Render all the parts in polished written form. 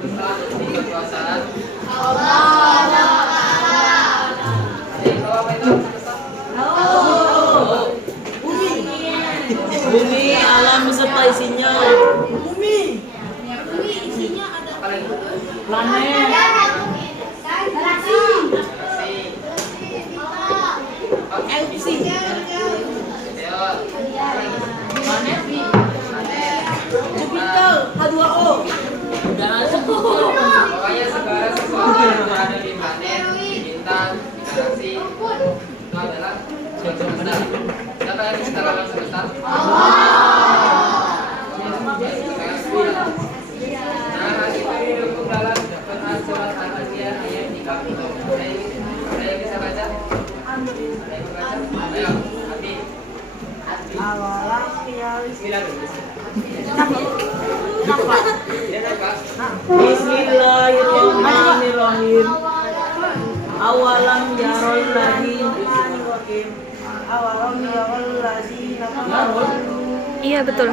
telah di kekuasaan Allah. Adik tahu apa itu laut? Bumi, alam beserta isinya. Bumi isinya ada Apa lagi? Planet. galaksi. Galaksi. Meteor. Planet. Jupiter H2O. Udara. Pokoknya segala sesuatu yang berada di planet, di bintang, di galaksi itu adalah alam semesta. Siapa yang menciptakan alam semesta? Nah, itu didukung dalam Quran surat Al-Anbiya ayat 30. Ada yang bisa baca? Ada yang membaca? Ayo, Abi. Awalam ya. Bismillah dulu. Kenapa? Tidak apa? Bismillahirrahmanirrahim. Awalam yarol ladin. Awalam ya wallazina Iya betul.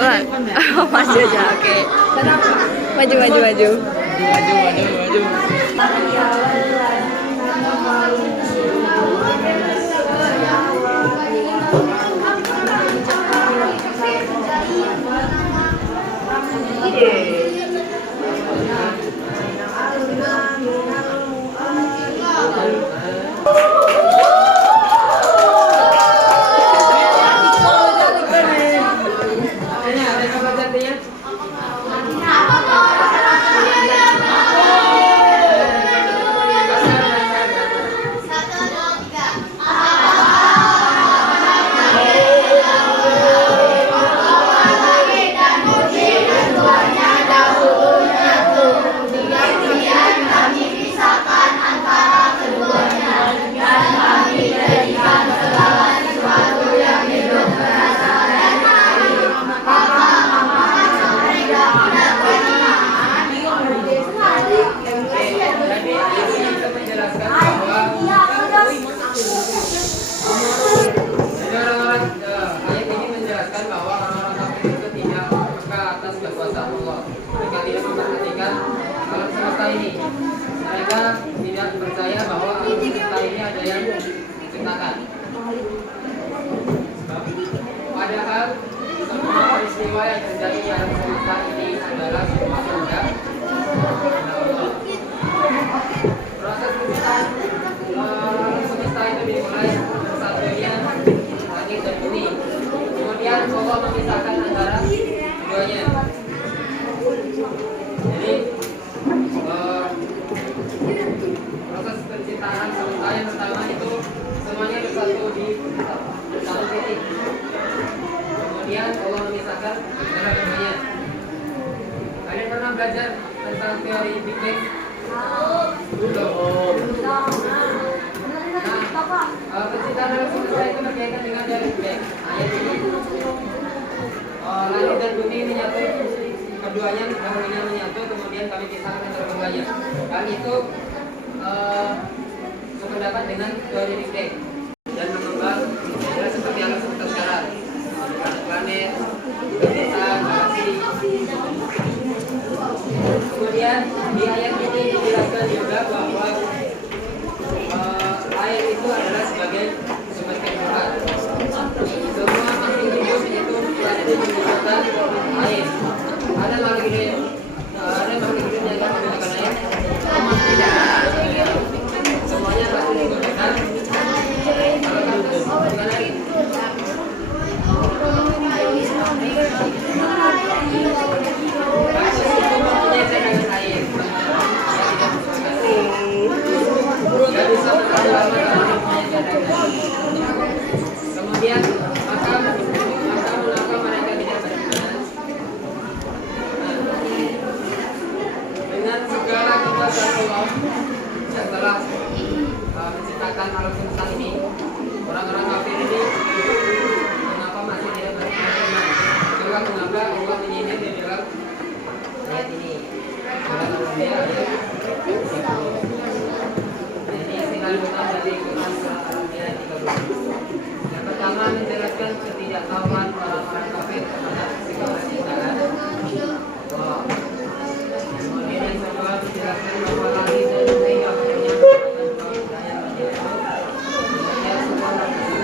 Wah, maju aja, oke. Maju, maju, maju. Ada yang baca artinya? Jadi ini itu menjelaskan bahwa ayat ini menjelaskan bahwa orang-orang kafir itu tidak peka atas kekuasaan Allah. Mereka tidak memperhatikan alam semesta ini. Mereka tidak percaya bahwa alam semesta ini ada yang diciptakan. Padahal semua peristiwa yang terjadi di alam semesta ini adalah semua kehendak Allah. Proses penciptaan alam semesta itu dimulai satunya langit dan bumi. Kemudian Allah memisahkan antara keduanya. Jadi proses penciptaan semesta yang pertama itu semuanya bersatu di satu titik. Kemudian Allah memisahkan antara keduanya. Kalian pernah belajar tentang teori Big Bang? Penciptaan alam semesta itu berkaitan dengan teori Big Bang. Ayat ini langit dan bumi menyatu, keduanya dahulunya menyatu, kemudian kami pisahkan antara keduanya. Dan itu sependapat dengan teori Big Bang dan mengembang seperti alam semesta sekarang. Planet, bintang, galaksi. Kemudian di ayat ini dijelaskan juga bahwa air itu adalah sebagai sumber kehidupan. Semua makhluk hidup itu pasti membutuhkan air. Ada makhluk hidup yang tidak menggunakan air? Tidak. Semuanya pasti menggunakan air. Kemudian maka mengapa mereka tidak beriman? Dengan segala kekuasaan Allah yang telah menciptakan menciptakan alam semesta ini, orang-orang kafir ini mengapa masih tidak beriman? Coba kenapa Allah menyindir di dalam ayat ini? Surat Al-Anbiya ayat 30. Ini istilah utama dari Quran surat Al-Anbiya ayat 30. Yang pertama menjelaskan ketidaktahuan orang-orang kafir terhadap segala ciptaan. Kemudian yang kedua menjelaskan bahwa langit dan bumi tidak punya kekuatan daya manusia. Kemudian semua manusia.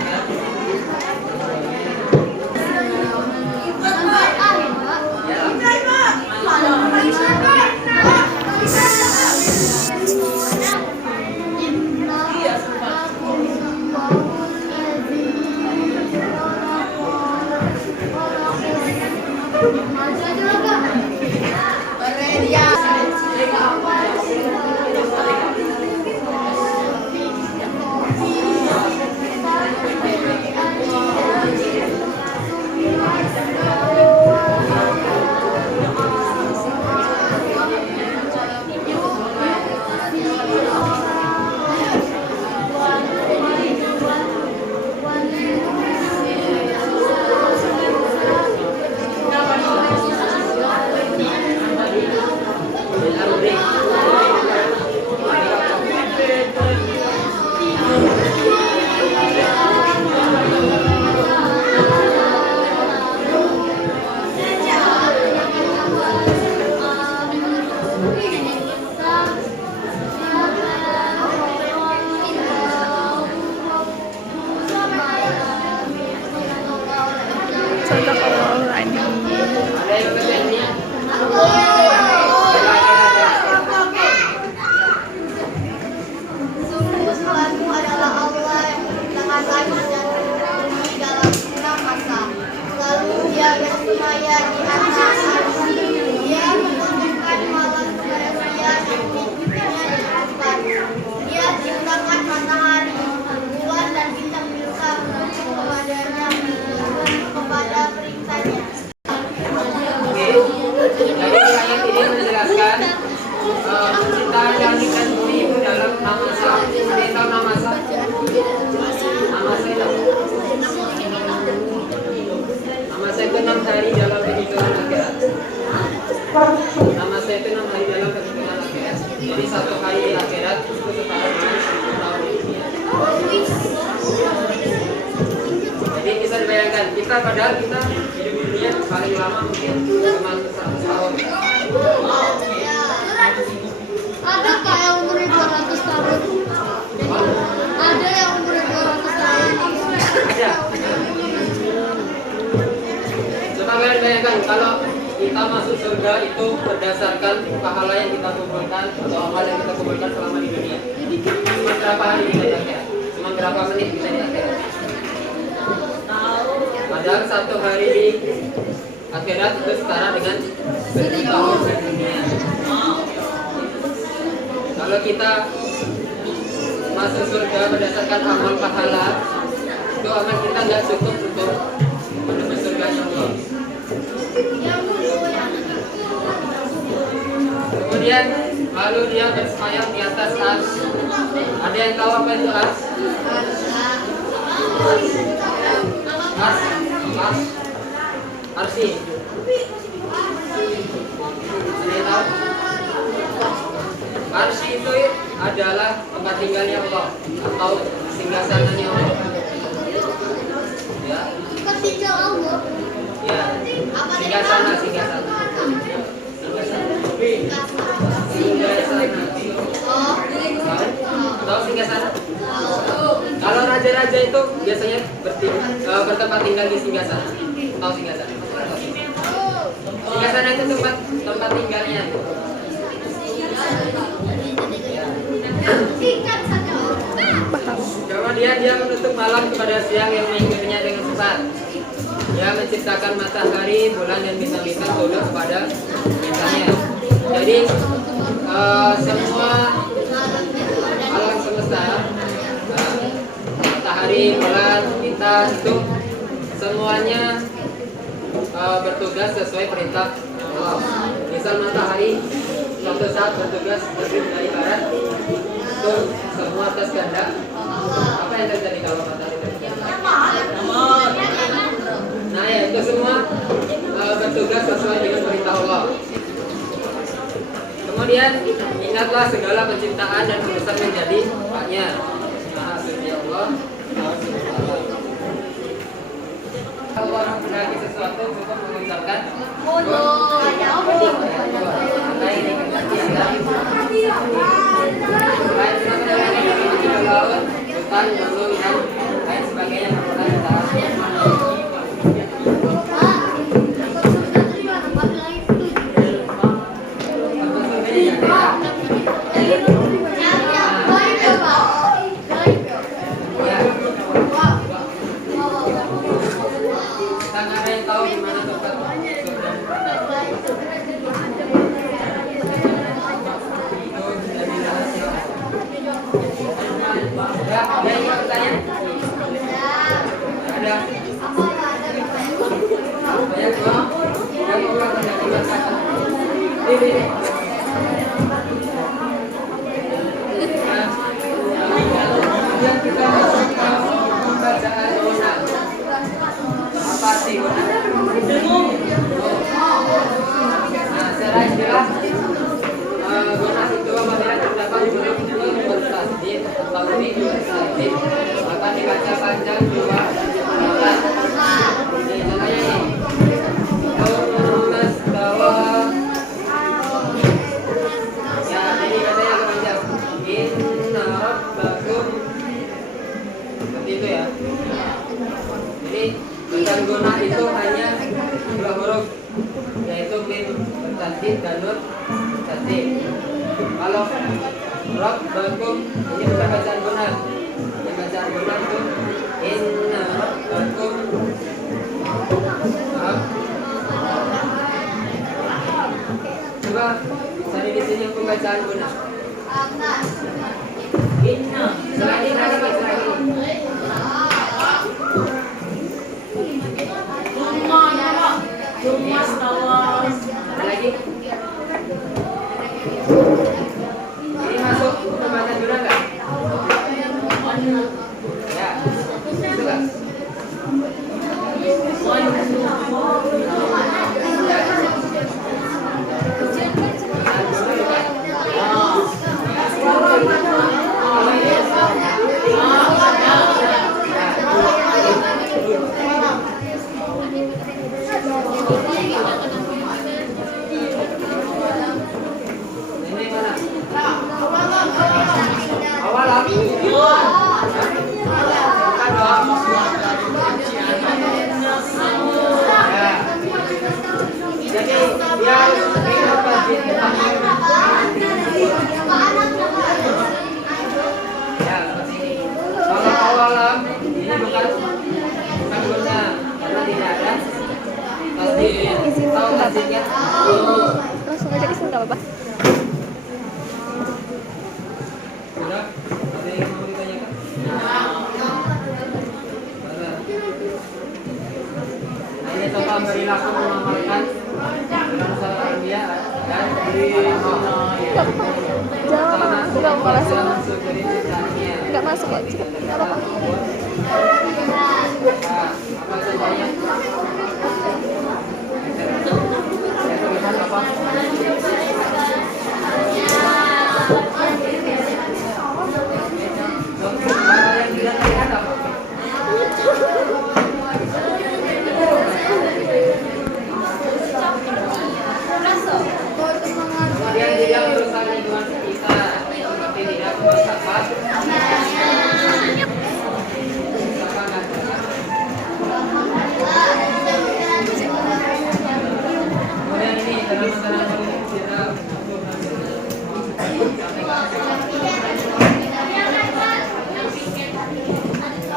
Ada yang bertanya? Sungguh Tuhanmu adalah Allah yang menciptakan langit dan bumi dalam 6 masa. Lalu Dia bersemayam di atas arsy. Dia menentukan malam kepada Dia dan mengikutinya dengan cepat. Dia ciptakan matahari, bulan dan bintang-bintang untuk kepadanya kepada perintahnya. Oke. Jadi di ayat ini menjelaskan penciptaan langit dan bumi itu dalam 6 masa. Ada yang tahu 6 masa? 6 masa itu. 6 masa itu 6 hari dalam perhitungan akhirat. 6 masa itu 6 hari dalam perhitungan akhirat. Jadi 1 hari di akhirat itu setara dengan 10 tahun di dunia. Jadi bisa dibayangkan kita padahal kita hidup di dunia paling lama mungkin cuma 100 tahun. Adakah yang umurnya 200 tahun? Ada yang umurnya 200 tahun? Ada. Coba kalian bayangkan kalau kita masuk surga itu berdasarkan pahala yang kita kumpulkan atau amal yang kita kumpulkan selama di dunia. Cuma berapa hari kita di akhirat? Cuma berapa menit kita di akhirat? Padahal 1 hari di akhirat itu setara dengan 1000 tahun di dunia. Kalau kita masuk surga berdasarkan amal pahala, itu amal kita nggak cukup untuk menembus surganya Allah. Kemudian lalu dia bersemayam di atas ars. Ada yang tahu apa itu ars? Ars. Arsi. Ada yang tahu? Arsy itu adalah tempat tinggalnya Allah atau singgasananya Allah. Ya. Tempat tinggal Allah. Ya. Singgasana. Tahu singgasana? Kalau raja-raja itu biasanya bertempat tinggal di singgasana. Tahu singgasana? Singgasana itu tempat tinggalnya. Kemudian dia menutup malam kepada siang yang mengikutinya dengan cepat. Dia menciptakan matahari, bulan dan bintang-bintang tunduk kepada perintahnya. Jadi semua alam semesta, matahari, bulan, bintang itu semuanya bertugas sesuai perintah Allah. Misal matahari suatu saat bertugas terbit dari barat, itu semua atas kehendak yang terjadi kalau matahari terbenam? Kiamat. Nah ya, itu semua bertugas sesuai dengan perintah Allah. Kemudian ingatlah segala penciptaan dan urusan menjadi haknya. Nah, firman Allah. Kalau orang mendaki sesuatu cukup mengucapkan maka ini laut, hutan, gunung dan lain sebagainya merupakan kita. Kan ada yang tahu di mana tempat ya, ada yang mau bertanya? Ada. Banyak doang. Yang mau bertanya silakan. Ini. Kemudian kita masuk ke pembacaan guna. Apa sih guna? Nah, secara istilah guna itu apabila terdapat huruf bertasdid atau bertasdid akan dibaca panjang dua kata. Ini contohnya nih. Mastawa. Ya, ini katanya agak panjang. Inna rabbakum. Seperti itu ya. Jadi bacaan guna itu hanya dua huruf, yaitu mim bertasdid dan nun bertasdid. Kalau rabbakum ini bukan bacaan guna. Yang bacaan guna itu inna rabbakum. Coba cari di sini pembacaan guna. Inna. Selain lagi. Cuma stawa. Lagi. Ini masuk pembacaan guna nggak? Ya. Itu nggak? Ini mana? Awal aku. Bukan dong. Ya. Jadi dia harus ingat wajib. Ya, seperti ini. Kalau awalam ini bukan guna karena tidak ada tasdid. Tahu tasdidnya? Langsung aja isi nggak apa-apa. Sudah? Ada yang mau ditanyakan? Mana? Nah, ini contoh perilaku mengamalkan Rasulullah Anbiya dan Jangan nggak masuk kok. Nggak apa-apa. Apa contohnya? Saya tulisan apa? Yang tidak terlihat apa? Kemudian tidak merusak lingkungan sekitar, seperti tidak membuang sampah. Kemudian ini tanaman-tanaman ini tidak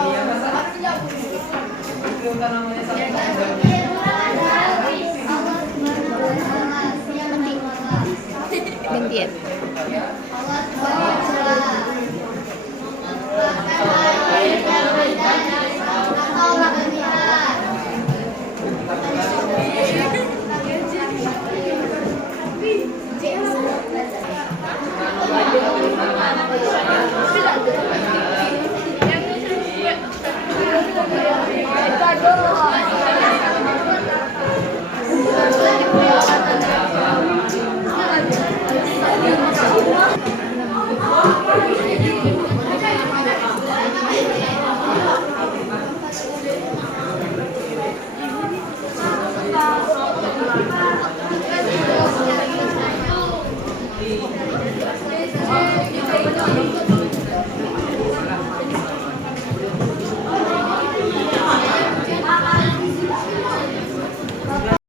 iya masa itu tanamannya Gantian.